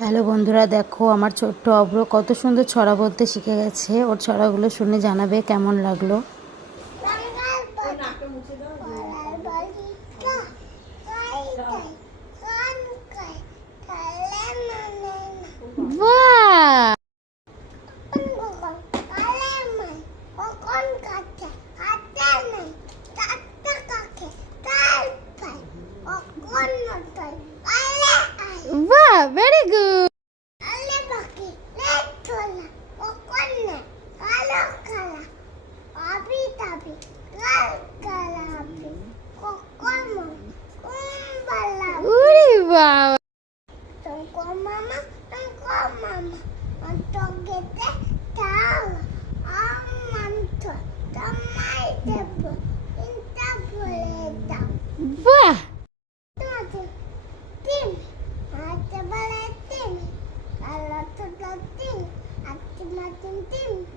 Hello বন্ধুরা, দেখো আমার ছোট্ট অব্র কত সুন্দর ছড়া বলতে শিখে গেছে। ওর ছড়াগুলো শুনে জানাবে কেমন লাগলো। বাহ! বাহ, ভেরি গুড। উরে বাবা! Mama, mama, untuk kita tahu, mantu, tamai debu, kita boleh tahu. বাহ! Tim, ada boleh tim, kalau sudah tim, aku makin tim.